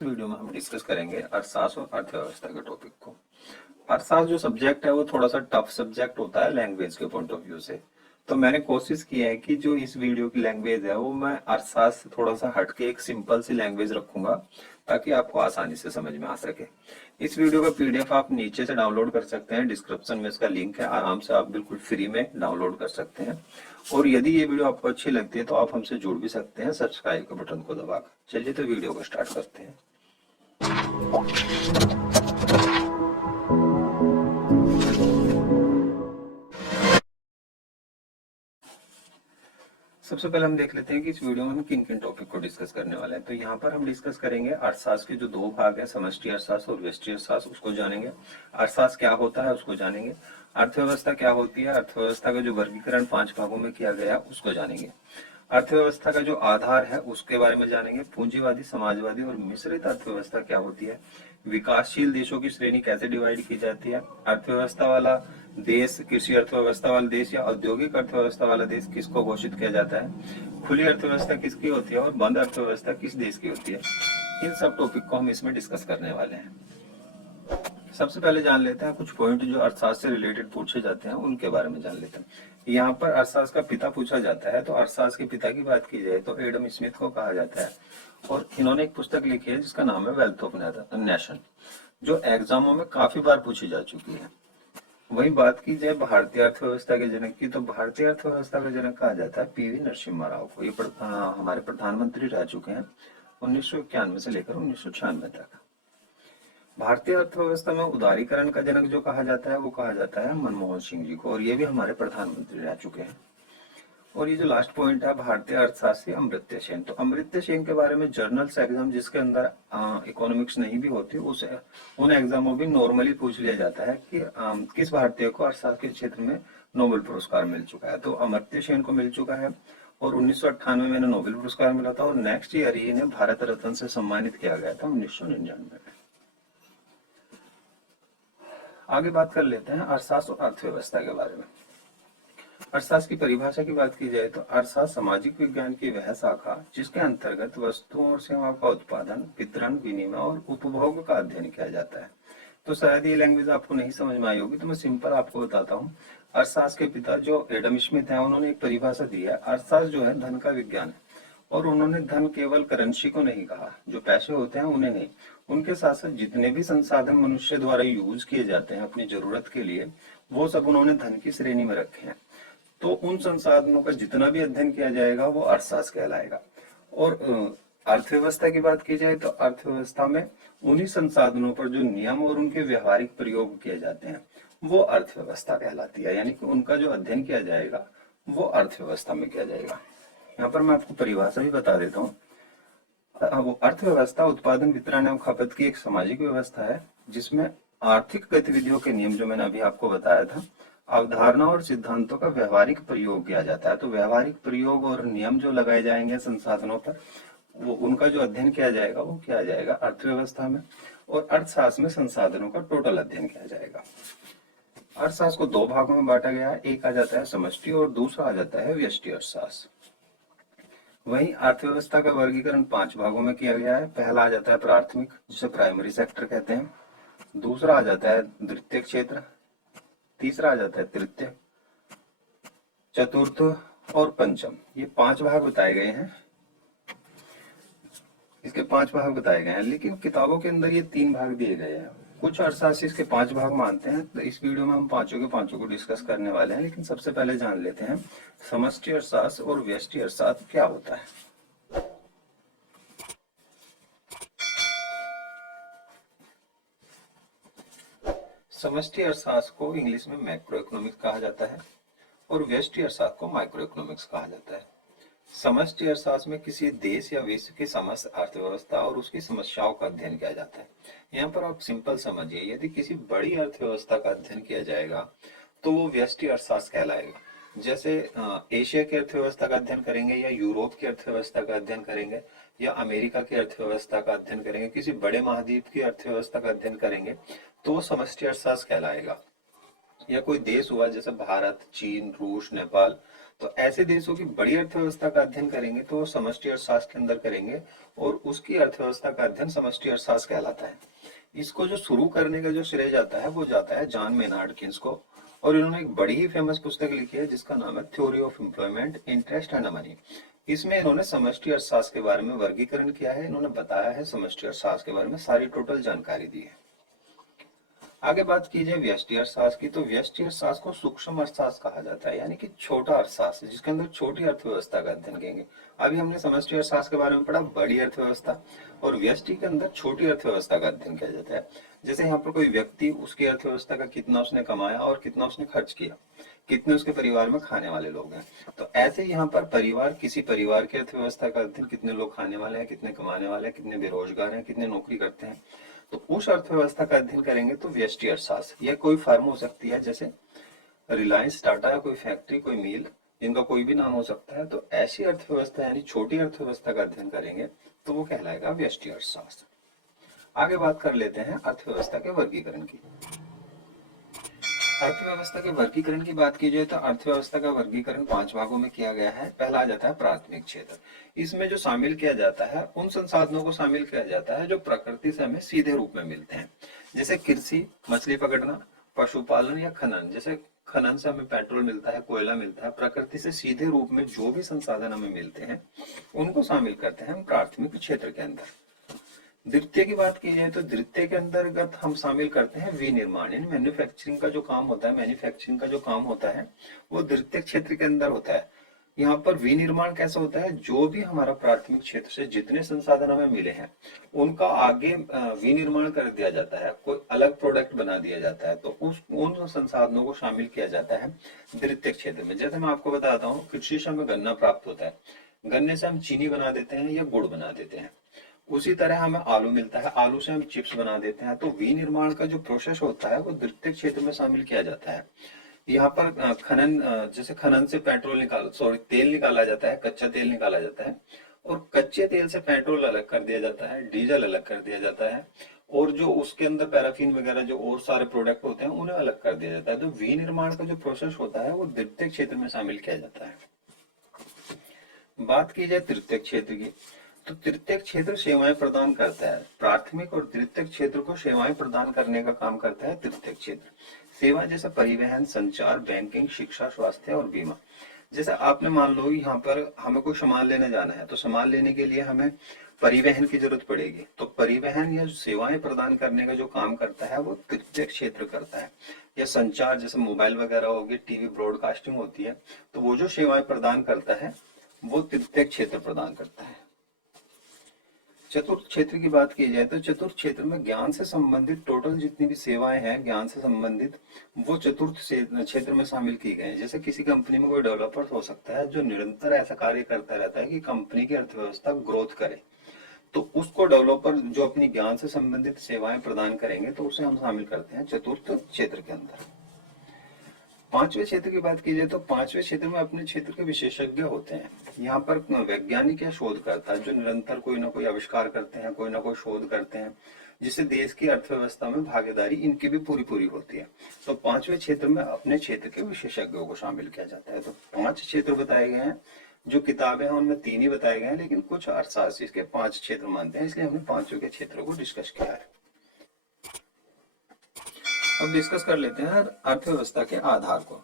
Video में हम discuss करेंगे अर्थशास्त्र और अर्थव्यवस्था के टॉपिक को। अर्थशास्त्र जो सब्जेक्ट है वो थोड़ा सा टफ सब्जेक्ट होता है लैंग्वेज के पॉइंट ऑफ व्यू से। तो मैंने कोशिश की है कि जो इस वीडियो की लैंग्वेज है वो मैं अर्थशास्त्र से थोड़ा सा हटके एक सिंपल सी लैंग्वेज रखूंगा ताकि आपको आसानी से समझ में आ सके। इस वीडियो का पीडीएफ आप नीचे से डाउनलोड कर सकते हैं, डिस्क्रिप्शन में इसका लिंक है, आराम से आप बिल्कुल फ्री में डाउनलोड कर सकते हैं। और यदि ये वीडियो आपको अच्छी लगती है तो आप हमसे जुड़ भी सकते हैं सब्सक्राइब के बटन को दबाकर। चलिए तो वीडियो को स्टार्ट करते हैं। सबसे पहले हम देख लेते हैं कि इस वीडियो में हम किन किन टॉपिक को डिस्कस करने वाले हैं। तो यहाँ पर हम डिस्कस करेंगे अर्थशास्त्र के जो दो भाग है, समष्टि अर्थशास्त्र और व्यष्टि अर्थशास्त्र, उसको जानेंगे। अर्थशास्त्र क्या होता है उसको जानेंगे। अर्थव्यवस्था क्या होती है, अर्थव्यवस्था का जो वर्गीकरण 5 भागों में किया गया उसको जानेंगे। अर्थव्यवस्था का जो आधार है उसके बारे में जानेंगे। पूंजीवादी, समाजवादी और मिश्रित अर्थव्यवस्था क्या होती है। विकासशील देशों की श्रेणी कैसे डिवाइड की जाती है। अर्थव्यवस्था वाला देश, कृषि अर्थव्यवस्था वाला देश या औद्योगिक अर्थव्यवस्था वाला देश किसको घोषित किया जाता है। खुली अर्थव्यवस्था किसकी होती है और बंद अर्थव्यवस्था किस देश की होती है। इन सब टॉपिक को हम इसमें डिस्कस करने वाले हैं। सबसे पहले जान लेते हैं कुछ पॉइंट जो अर्थशास्त्र से रिलेटेड पूछे जाते हैं, उनके बारे में जान लेते हैं। यहाँ पर अर्थशास्त्र का पिता पूछा जाता है, तो अर्थशास्त्र के पिता की बात की जाए तो एडम स्मिथ को कहा जाता है। और इन्होंने एक पुस्तक लिखी है जिसका नाम है वेल्थ ऑफ नेशन, जो एग्जामों में काफी बार पूछी जा चुकी है। वही बात की जाए भारतीय अर्थव्यवस्था के जनक की, तो भारतीय अर्थव्यवस्था का जनक कहा जाता है पीवी नरसिम्हा राव को। ये हमारे प्रधानमंत्री रह चुके हैं 1991 से लेकर 1996 तक। भारतीय अर्थव्यवस्था में उदारीकरण का जनक जो कहा जाता है वो कहा जाता है मनमोहन सिंह जी को, और ये भी हमारे प्रधानमंत्री रह चुके हैं। और ये जो लास्ट पॉइंट है भारतीय अर्थशास्त्री अमर्त्य सेन, तो अमर्त्य सेन के बारे में जर्नल्स एग्जाम जिसके अंदर इकोनॉमिक्स नहीं भी होती उन एग्जामों भी नॉर्मली पूछ लिया जाता है कि किस भारतीय को अर्थशास्त्र के क्षेत्र में नोबेल पुरस्कार मिल चुका है। तो अमर्त्य सेन को मिल चुका है और 1998 में नोबेल पुरस्कार मिला था और नेक्स्ट ईयर ही इन्हें भारत रत्न से सम्मानित किया गया था 1999 में। आगे बात कर लेते हैं अर्थशास्त्र और अर्थव्यवस्था के बारे में। अर्थशास्त्र की परिभाषा की बात की जाए तो अर्थशास्त्र सामाजिक विज्ञान की वह शाखा जिसके अंतर्गत वस्तुओं और सेवाओं का उत्पादन, वितरण, विनिमय और उपभोग का अध्ययन किया जाता है। तो शायद ये लैंग्वेज आपको नहीं समझ में आई होगी, तो मैं सिंपल आपको बताता हूँ। अर्थशास्त्र के पिता जो एडम स्मिथ है उन्होंने एक परिभाषा दी है, अर्थशास्त्र जो है धन का विज्ञान है। और उन्होंने धन केवल करेंसी को नहीं कहा, जो पैसे होते हैं उन्हें नहीं, उनके साथ साथ जितने भी संसाधन मनुष्य द्वारा यूज किए जाते हैं अपनी जरूरत के लिए, वो सब उन्होंने धन की श्रेणी में रखे हैं। तो उन संसाधनों का जितना भी अध्ययन किया जाएगा वो अर्थशास्त्र कहलाएगा। और अर्थव्यवस्था की बात की जाए तो अर्थव्यवस्था में उन्हीं संसाधनों पर जो नियम और उनके व्यवहारिक प्रयोग किए जाते हैं वो अर्थव्यवस्था कहलाती है, यानी कि उनका जो अध्ययन किया जाएगा वो अर्थव्यवस्था में किया जाएगा। यहाँ पर मैं आपको परिभाषा भी बता देता हूँ। वो अर्थव्यवस्था उत्पादन, वितरण एवं खपत की एक सामाजिक व्यवस्था है जिसमें आर्थिक गतिविधियों के नियम, जो मैंने अभी आपको बताया था, अवधारणा और सिद्धांतों का व्यवहारिक प्रयोग किया जाता है। तो व्यवहारिक प्रयोग और नियम जो लगाए जाएंगे संसाधनों पर, वो उनका जो अध्ययन किया जाएगा वो किया जाएगा अर्थव्यवस्था में। और अर्थशास्त्र में संसाधनों का टोटल अध्ययन किया जाएगा। अर्थशास्त्र को दो भागों में बांटा गया है, एक आ जाता है समष्टि और दूसरा आ जाता है व्यष्टि अर्थशास्त्र। वहीं अर्थव्यवस्था का वर्गीकरण 5 भागों में किया गया है। पहला आ जाता है प्राथमिक, जिसे प्राइमरी सेक्टर कहते हैं। दूसरा आ जाता है द्वितीय क्षेत्र, तीसरा आ जाता है तृतीय, चतुर्थ और पंचम। ये 5 भाग बताए गए हैं, इसके 5 भाग बताए गए हैं, लेकिन किताबों के अंदर ये 3 भाग दिए गए हैं। कुछ अर्थशास्त्री इसके 5 भाग मानते हैं, तो इस वीडियो में हम पांचों के पांचों को डिस्कस करने वाले हैं। लेकिन सबसे पहले जान लेते हैं समष्टि अर्थशास्त्र और व्यष्टि अर्थशास्त्र क्या होता है। समष्टि अर्थशास्त्र को इंग्लिश में मैक्रो इकोनॉमिक्स कहा जाता है और व्यष्टि अर्थशास्त्र को माइक्रो इकोनॉमिक्स कहा जाता है। समष्टि अर्थशास्त्र में किसी देश या विश्व की समस्त अर्थव्यवस्था और उसकी समस्याओं का अध्ययन किया जाता है। यहाँ पर आप सिंपल समझिए, यदि किसी बड़ी अर्थव्यवस्था का अध्ययन किया जाएगा तो वो व्यष्टि अर्थशास्त्र कहलाएगा। जैसे एशिया की अर्थव्यवस्था का अध्ययन करेंगे या यूरोप की अर्थव्यवस्था का अध्ययन करेंगे या अमेरिका की अर्थव्यवस्था का अध्ययन करेंगे, किसी बड़े महाद्वीप की अर्थव्यवस्था का अध्ययन करेंगे तो वो समष्टि अर्थशास्त्र कहलाएगा। या कोई देश हुआ जैसे भारत, चीन, रूस, नेपाल, तो ऐसे देशों की बड़ी अर्थव्यवस्था का अध्ययन करेंगे तो वो समष्टि अर्थशास्त्र के अंदर करेंगे, और उसकी अर्थव्यवस्था का अध्ययन समष्टि अर्थशास्त्र कहलाता है। इसको जो शुरू करने का जो श्रेय जाता है वो जाता है जॉन मेनार्ड किन्स को, और इन्होंने एक बड़ी ही फेमस पुस्तक लिखी है जिसका नाम है theory of employment, interest and money. इसमें इन्होंने समष्टि अर्थशास्त्र के बारे में वर्गीकरण किया है, इन्होंने बताया है समष्टि अर्थशास्त्र के बारे में सारी टोटल जानकारी दी है। आगे बात की जाए व्यष्टि अर्थशास्त्र की, तो व्यष्टि अर्थशास्त्र को सूक्ष्म अर्थशास्त्र कहा जाता है, यानी कि छोटा अर्थशास्त्र जिसके अंदर छोटी अर्थव्यवस्था का अध्ययन करेंगे। अभी हमने समष्टि अर्थशास्त्र के बारे में पढ़ा बड़ी अर्थव्यवस्था, और व्यष्टि के अंदर छोटी अर्थव्यवस्था का अध्ययन किया जाता है। जैसे यहाँ पर कोई व्यक्ति, उसकी अर्थव्यवस्था का कितना उसने कमाया और कितना उसने खर्च किया, कितने उसके परिवार में खाने वाले लोग हैं। तो ऐसे यहाँ पर परिवार, किसी परिवार की अर्थव्यवस्था का अध्ययन, कितने लोग खाने वाले हैं, कितने कमाने वाले हैं, कितने बेरोजगार हैं, कितने नौकरी करते हैं, तो उस अर्थव्यवस्था का अध्ययन करेंगे तो व्यष्टि अर्थशास्त्र। यह कोई फर्म हो सकती है जैसे रिलायंस, टाटा, या कोई फैक्ट्री, कोई मिल, जिनका कोई भी नाम हो सकता है। तो ऐसी अर्थव्यवस्था यानी छोटी अर्थव्यवस्था का अध्ययन करेंगे तो वो कहलाएगा व्यष्टि अर्थशास्त्र। आगे बात कर लेते हैं अर्थव्यवस्था के वर्गीकरण की। अर्थव्यवस्था के वर्गीकरण की बात की जाए तो अर्थव्यवस्था का वर्गीकरण 5 भागों में किया गया है। पहला आ जाता है प्राथमिक क्षेत्र। इसमें जो शामिल किया जाता है उन संसाधनों को शामिल किया जाता है जो प्रकृति से हमें सीधे रूप में मिलते हैं, जैसे कृषि, मछली पकड़ना, पशुपालन या खनन। जैसे खनन से हमें पेट्रोल मिलता है, कोयला मिलता है, प्रकृति से सीधे रूप में जो भी संसाधन हमें मिलते हैं उनको शामिल करते हैं हम प्राथमिक क्षेत्र के अंदर। द्वितीय की बात की जाए तो द्वितीय के अंतर्गत हम शामिल करते हैं विनिर्माण, यानी मैन्युफैक्चरिंग का जो काम होता है, मैन्युफैक्चरिंग का जो काम होता है वो द्वितीय क्षेत्र के अंदर होता है। यहाँ पर विनिर्माण कैसा होता है, जो भी हमारा प्राथमिक क्षेत्र से जितने संसाधन हमें मिले हैं उनका आगे विनिर्माण कर दिया जाता है, कोई अलग प्रोडक्ट बना दिया जाता है, तो उन संसाधनों को शामिल किया जाता है द्वितीय क्षेत्र में। जैसे मैं आपको बताता हूँ, कृषि से हमें गन्ना प्राप्त होता है, गन्ने से हम चीनी बना देते हैं या गुड़ बना देते हैं। उसी तरह हमें आलू मिलता है, आलू से हम चिप्स बना देते हैं। तो विनिर्माण का जो प्रोसेस होता है वो द्वितीय क्षेत्र में शामिल किया जाता है। यहाँ पर खनन, जैसे खनन से तेल निकाला जाता है, कच्चा तेल निकाला जाता है, और कच्चे तेल से पेट्रोल अलग कर दिया जाता है, डीजल अलग कर दिया जाता है, और जो उसके अंदर पैराफिन वगैरह जो और सारे प्रोडक्ट होते हैं उन्हें अलग कर दिया जाता है। तो विनिर्माण का जो प्रोसेस होता है वो द्वितीय क्षेत्र में शामिल किया जाता है। बात की जाए तृतीय क्षेत्र की, तो तृतीय क्षेत्र सेवाएं प्रदान करता है। प्राथमिक और तृतीय क्षेत्र को सेवाएं प्रदान करने का काम करता है तृतीय क्षेत्र। सेवा जैसे परिवहन, संचार, बैंकिंग, शिक्षा, स्वास्थ्य और बीमा। जैसे आपने मान लो यहाँ पर हमें कोई सामान लेने जाना है, तो सामान लेने के लिए हमें परिवहन की जरूरत पड़ेगी। तो परिवहन या सेवाएं प्रदान करने का जो काम करता है वो तृतीय क्षेत्र करता है। या संचार, जैसे मोबाइल वगैरह होगी, टीवी ब्रॉडकास्टिंग होती है, तो वो जो सेवाएं प्रदान करता है वो तृतीय क्षेत्र प्रदान करता है। चतुर्थ क्षेत्र की बात की जाए तो चतुर्थ क्षेत्र में ज्ञान से संबंधित टोटल जितनी भी सेवाएं हैं ज्ञान से संबंधित, वो चतुर्थ क्षेत्र में शामिल की गई हैं। जैसे किसी कंपनी में कोई डेवलपर हो सकता है जो निरंतर ऐसा कार्य करता रहता है कि कंपनी की अर्थव्यवस्था ग्रोथ करे, तो उसको डेवलपर जो अपनी ज्ञान से संबंधित सेवाएं प्रदान करेंगे तो उसे हम शामिल करते हैं चतुर्थ क्षेत्र के अंदर। पांचवें क्षेत्र की बात की जाए तो पांचवें क्षेत्र में अपने क्षेत्र के विशेषज्ञ होते हैं। यहाँ पर वैज्ञानिक या शोधकर्ता जो निरंतर कोई ना कोई आविष्कार करते हैं, कोई ना कोई शोध करते हैं, जिससे देश की अर्थव्यवस्था में भागीदारी इनकी भी पूरी पूरी होती है। तो पांचवें क्षेत्र में अपने क्षेत्र के विशेषज्ञों को शामिल किया जाता है। तो 5 क्षेत्र बताए गए हैं। जो किताबें हैं उनमें 3 ही बताए गए हैं, लेकिन कुछ अर्थशास्त्री इसके 5 क्षेत्र मानते हैं, इसलिए हमने पांचों के क्षेत्रों को डिस्कस किया है। अब डिस्कस कर लेते हैं अर्थव्यवस्था के आधार को।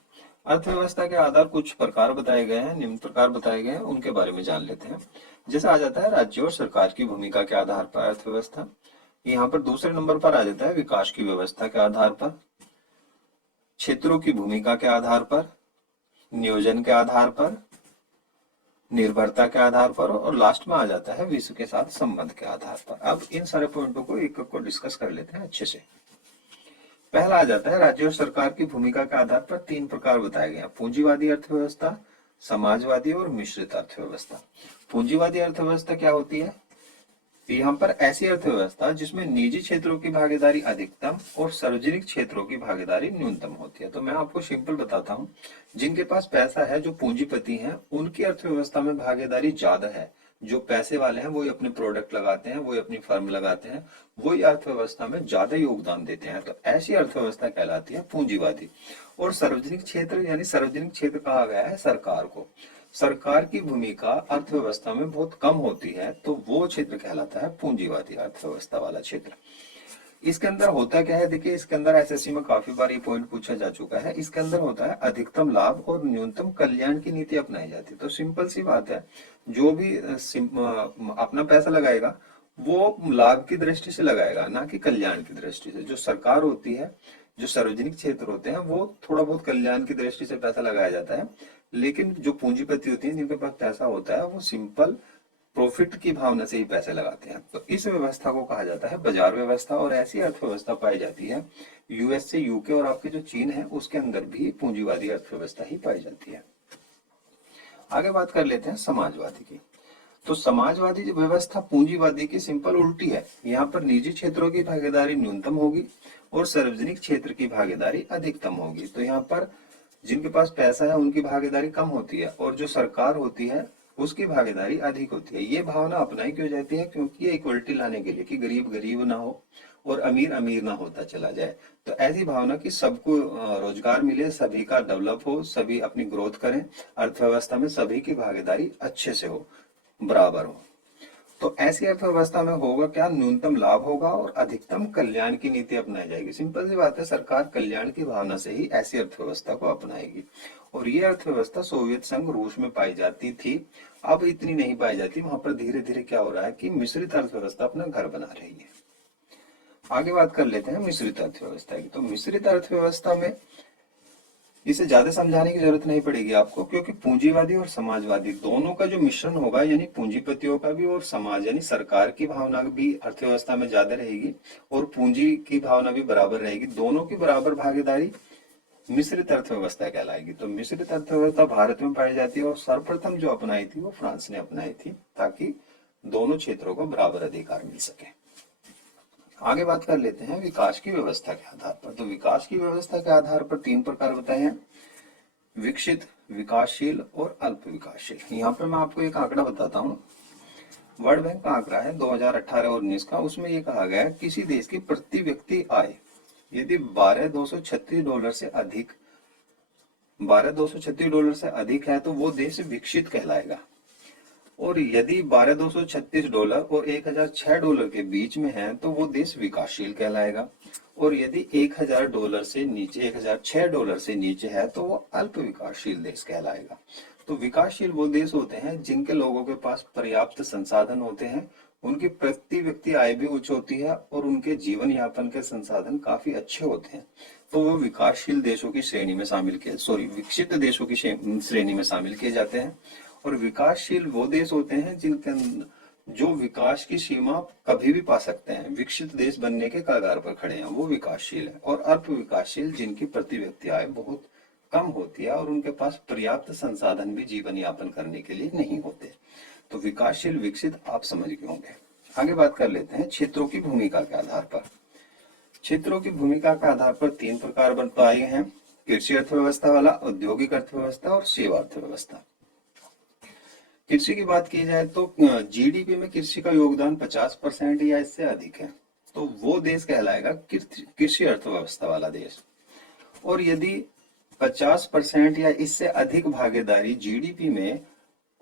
अर्थव्यवस्था के आधार कुछ प्रकार बताए गए हैं, निम्न प्रकार बताए गए हैं, उनके बारे में जान लेते हैं। जैसे आ जाता है राज्य और सरकार की भूमिका के आधार पर अर्थव्यवस्था। यहाँ पर दूसरे नंबर पर आ जाता है विकास की व्यवस्था के आधार पर, क्षेत्रों की भूमिका के आधार पर, नियोजन के आधार पर, निर्भरता के आधार पर, और लास्ट में आ जाता है विश्व के साथ संबंध के आधार पर। अब इन सारे पॉइंटों को एक एक को डिस्कस कर लेते हैं अच्छे से। पहला आ जाता है राज्य और सरकार की भूमिका के आधार पर 3 प्रकार बताए गए हैं: पूंजीवादी अर्थव्यवस्था, समाजवादी और मिश्रित अर्थव्यवस्था। पूंजीवादी अर्थव्यवस्था क्या होती है? यहाँ पर ऐसी अर्थव्यवस्था जिसमें निजी क्षेत्रों की भागीदारी अधिकतम और सार्वजनिक क्षेत्रों की भागीदारी न्यूनतम होती है। तो मैं आपको सिंपल बताता हूँ, जिनके पास पैसा है, जो पूंजीपति हैं, उनकी अर्थव्यवस्था में भागीदारी ज्यादा है, जो पैसे वाले हैं वही अपने प्रोडक्ट लगाते हैं, वही अपनी फर्म लगाते हैं, वही अर्थव्यवस्था में ज्यादा योगदान देते हैं। तो ऐसी अर्थव्यवस्था कहलाती है पूंजीवादी। और सार्वजनिक क्षेत्र, यानी सार्वजनिक क्षेत्र कहा गया है सरकार को। सरकार की भूमिका अर्थव्यवस्था में बहुत कम होती है, तो वो क्षेत्र कहलाता है पूंजीवादी अर्थव्यवस्था वाला क्षेत्र। इसके अंदर होता क्या है, देखिए इसके अंदर एसएससी में काफी बार ये पॉइंट पूछा जा चुका है। इसके अंदर होता है अधिकतम लाभ और न्यूनतम कल्याण की नीति अपनाई जाती है। तो सिंपल सी बात है, जो भी अपना पैसा लगाएगा वो लाभ की दृष्टि से लगाएगा, ना कि कल्याण की दृष्टि से। जो सरकार होती है, जो सार्वजनिक क्षेत्र होते हैं, वो थोड़ा बहुत कल्याण की दृष्टि से पैसा लगाया जाता है, लेकिन जो पूंजीपति होती है जिनके पास पैसा होता है वो सिंपल प्रॉफिट की भावना से ही पैसे लगाते हैं। तो इस व्यवस्था को कहा जाता है बाजार व्यवस्था। और ऐसी अर्थव्यवस्था पाई जाती है यूएस से, यूके और आपके जो चीन है उसके अंदर भी पूंजीवादी अर्थव्यवस्था ही पाई जाती है। आगे बात कर लेते हैं समाजवादी की। तो समाजवादी व्यवस्था पूंजीवादी की सिंपल उल्टी है। यहाँ पर निजी क्षेत्रों की भागीदारी न्यूनतम होगी और सार्वजनिक क्षेत्र की भागीदारी अधिकतम होगी। तो यहाँ पर जिनके पास पैसा है उनकी भागीदारी कम होती है और जो सरकार होती है उसकी भागीदारी अधिक होती है। ये भावना अपनाई क्यों जाती है? क्योंकि ये इक्वलिटी लाने के लिए कि गरीब गरीब ना हो और अमीर अमीर ना होता चला जाए। तो ऐसी भावना कि सबको रोजगार मिले, सभी का डेवलप हो, सभी अपनी ग्रोथ करें, अर्थव्यवस्था में सभी की भागीदारी अच्छे से हो, बराबर हो। तो ऐसी अर्थव्यवस्था में होगा क्या? न्यूनतम लाभ होगा और अधिकतम कल्याण की नीति अपनाई जाएगी। सिंपल सी बात है, सरकार कल्याण की भावना से ही ऐसी अर्थव्यवस्था को अपनाएगी। और ये अर्थव्यवस्था सोवियत संघ रूस में पाई जाती थी, अब इतनी नहीं पाई जाती। वहां पर धीरे धीरे क्या हो रहा है कि मिश्रित अर्थव्यवस्था अपना घर बना रही है। आगे बात कर लेते हैं मिश्रित अर्थव्यवस्था की। तो मिश्रित अर्थव्यवस्था में इसे ज्यादा समझाने की जरूरत नहीं पड़ेगी आपको, क्योंकि पूंजीवादी और समाजवादी दोनों का जो मिश्रण होगा, यानी पूंजीपतियों का भी और समाज यानी सरकार की भावना भी अर्थव्यवस्था में ज्यादा रहेगी और पूंजी की भावना भी बराबर रहेगी। दोनों की बराबर भागीदारी मिश्रित अर्थव्यवस्था कहलाएगी। तो मिश्रित अर्थव्यवस्था भारत में पाई जाती है और सर्वप्रथम जो अपनाई थी वो फ्रांस ने अपनाई थी, ताकि दोनों क्षेत्रों को बराबर अधिकार मिल सके। आगे बात कर लेते हैं विकास की व्यवस्था के आधार पर। तो विकास की व्यवस्था के आधार पर 3 प्रकार बताए हैं: विकसित, विकासशील और अल्प विकासशील। यहाँ पर मैं आपको एक आंकड़ा बताता हूँ। वर्ल्ड बैंक का आंकड़ा है 2018 और 19 का। उसमें ये कहा गया है किसी देश की प्रति व्यक्ति आय यदि $12,236 से अधिक $12,236 है तो वो देश विकसित कहलाएगा। और यदि $12,236 और $1,006 के बीच में है तो वो देश विकासशील कहलाएगा। और यदि $1,000 से नीचे, $1,006 से नीचे है तो वो अल्प विकासशील देश कहलाएगा। तो विकासशील वो देश होते हैं जिनके लोगों के पास पर्याप्त संसाधन होते हैं, उनकी प्रति व्यक्ति आय भी उच्च होती है और उनके जीवन यापन के संसाधन काफी अच्छे होते हैं। तो वो विकासशील देशों की श्रेणी में विकसित देशों की श्रेणी में शामिल किए जाते हैं। और विकासशील वो देश होते हैं जिनके जो विकास की सीमा कभी भी पा सकते हैं, विकसित देश बनने के कगार पर खड़े हैं, वो विकासशील है। और अल्प विकासशील जिनकी प्रति व्यक्ति आय बहुत कम होती है और उनके पास पर्याप्त संसाधन भी जीवन यापन करने के लिए नहीं होते। तो विकासशील, विकसित आप समझ गए होंगे। आगे बात कर लेते हैं क्षेत्रों की भूमिका के आधार पर। क्षेत्रों की भूमिका के आधार पर 3 प्रकार बताए हैं: कृषि अर्थव्यवस्था वाला, औद्योगिक अर्थव्यवस्था और सेवा अर्थव्यवस्था। कृषि की बात की जाए तो जीडीपी में कृषि का योगदान 50% या इससे अधिक है, तो वो देश कहलाएगा कृषि अर्थव्यवस्था वाला देश। और यदि 50% या इससे अधिक भागीदारी जीडीपी में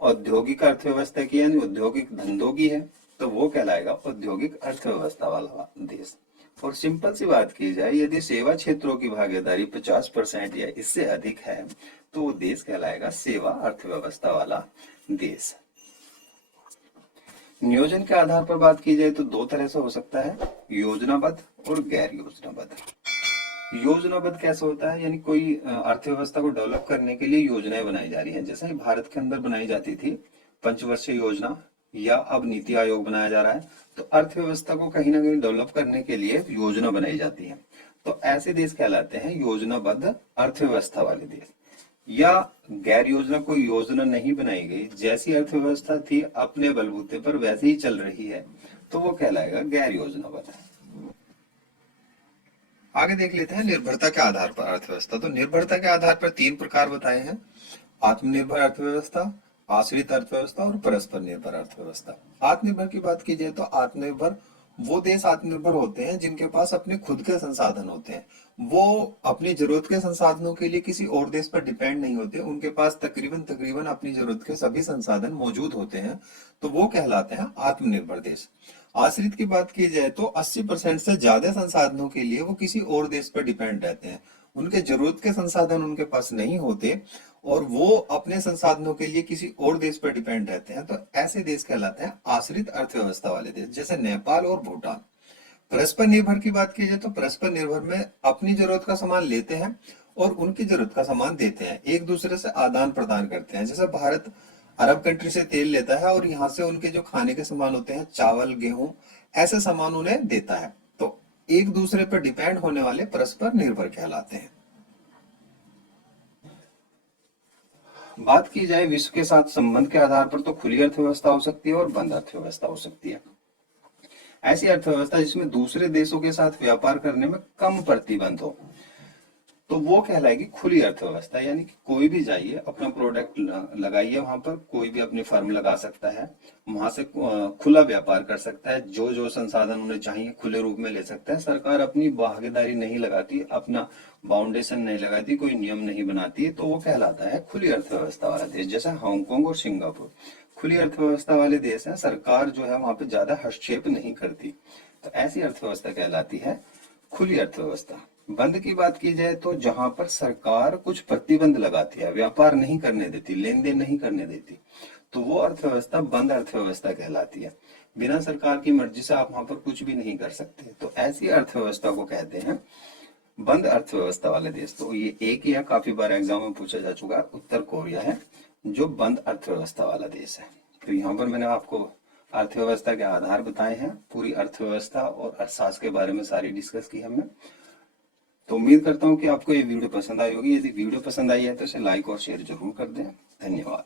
औद्योगिक अर्थव्यवस्था की यानी औद्योगिक धंधों की है तो वो कहलाएगा औद्योगिक अर्थव्यवस्था वाला देश। और सिंपल सी बात की जाए, यदि सेवा क्षेत्रों की भागीदारी 50% या इससे अधिक है तो वो देश कहलाएगा सेवा अर्थव्यवस्था वाला देश। नियोजन के आधार पर बात की जाए तो 2 तरह से हो सकता है: योजनाबद्ध और गैर योजनाबद्ध। योजनाबद्ध कैसे होता है? यानी कोई अर्थव्यवस्था को डेवलप करने के लिए योजनाएं बनाई जा रही हैं, जैसे ही भारत के अंदर बनाई जाती थी पंचवर्षीय योजना, या अब नीति आयोग बनाया जा रहा है। तो अर्थव्यवस्था को कहीं ना कहीं डेवलप करने के लिए योजना बनाई जाती है। तो ऐसे देश कहलाते हैं योजनाबद्ध अर्थव्यवस्था वाले देश। या गैर योजना, कोई योजना नहीं बनाई गई, जैसी अर्थव्यवस्था थी अपने बलबूते पर वैसे ही चल रही है, तो वो कहलाएगा गैर योजनाबद्ध। आगे देख लेते हैं निर्भरता के आधार पर अर्थव्यवस्था। तो निर्भरता के आधार पर 3 प्रकार बताए हैं: आत्मनिर्भर अर्थव्यवस्था, आश्रित अर्थव्यवस्था और परस्पर निर्भर अर्थव्यवस्था। आत्मनिर्भर की बात की जाए तो आत्मनिर्भर वो देश आत्मनिर्भर होते हैं जिनके पास अपने खुद के संसाधन होते हैं। वो अपनी जरूरत के संसाधनों के लिए किसी और देश पर डिपेंड नहीं होते, उनके पास तकरीबन तकरीबन अपनी जरूरत के सभी संसाधन मौजूद होते हैं, तो वो कहलाते हैं आत्मनिर्भर देश। आश्रित की बात की जाए तो 80% से ज्यादा संसाधनों के लिए वो किसी और देश पर डिपेंड रहते हैं, उनके जरूरत के संसाधन उनके पास नहीं होते और वो अपने संसाधनों के लिए किसी और देश पर डिपेंड रहते हैं, तो ऐसे देश कहलाते हैं आश्रित अर्थव्यवस्था वाले देश, जैसे नेपाल और भूटान। परस्पर निर्भर की बात की जाए तो परस्पर निर्भर में अपनी जरूरत का सामान लेते हैं और उनकी जरूरत का सामान देते हैं, एक दूसरे से आदान प्रदान करते हैं। जैसे भारत अरब कंट्री से तेल लेता है और यहाँ से उनके जो खाने के सामान होते हैं, चावल, गेहूं, ऐसे सामान उन्हें देता है, तो एक दूसरे पर डिपेंड होने वाले परस्पर निर्भर कहलाते हैं। बात की जाए विश्व के साथ संबंध के आधार पर तो खुली अर्थव्यवस्था हो सकती है और बंद अर्थव्यवस्था हो सकती है। ऐसी अर्थव्यवस्था जिसमें दूसरे देशों के साथ व्यापार करने में कम प्रतिबंध हो, तो वो कहलाएगी खुली अर्थव्यवस्था। यानी कि कोई भी जाइए, अपना प्रोडक्ट लगाइए, वहां पर कोई भी अपनी फर्म लगा सकता है, वहां से खुला व्यापार कर सकता है, जो जो संसाधन उन्हें चाहिए खुले रूप में ले सकता है। सरकार अपनी भागीदारी नहीं लगाती, अपना बाउंडेशन नहीं लगाती, कोई नियम नहीं बनाती, तो वो कहलाता है खुली अर्थव्यवस्था वाला देश। जैसे हांगकांग और सिंगापुर खुली अर्थव्यवस्था वाले देश हैं, सरकार जो है वहां पे ज्यादा हस्तक्षेप नहीं करती, तो ऐसी अर्थव्यवस्था कहलाती है खुली अर्थव्यवस्था। बंद की बात की जाए तो जहां पर सरकार कुछ प्रतिबंध लगाती है, व्यापार नहीं करने देती, लेन देन नहीं करने देती, तो वो अर्थव्यवस्था बंद अर्थव्यवस्था कहलाती है। बिना सरकार की मर्जी से आप वहां पर कुछ भी नहीं कर सकते, तो ऐसी अर्थव्यवस्था को कहते हैं बंद अर्थव्यवस्था वाले देश। तो ये एक या काफी बार एग्जाम में पूछा जा चुका है, उत्तर कोरिया है जो बंद अर्थव्यवस्था वाला देश है। तो यहाँ पर मैंने आपको अर्थव्यवस्था के आधार बताए हैं, पूरी अर्थव्यवस्था और अर्थशास्त्र के बारे में सारी डिस्कस की हमने। तो उम्मीद करता हूँ कि आपको ये वीडियो पसंद आई होगी। यदि वीडियो पसंद आई है तो इसे लाइक और शेयर जरूर कर दें। धन्यवाद।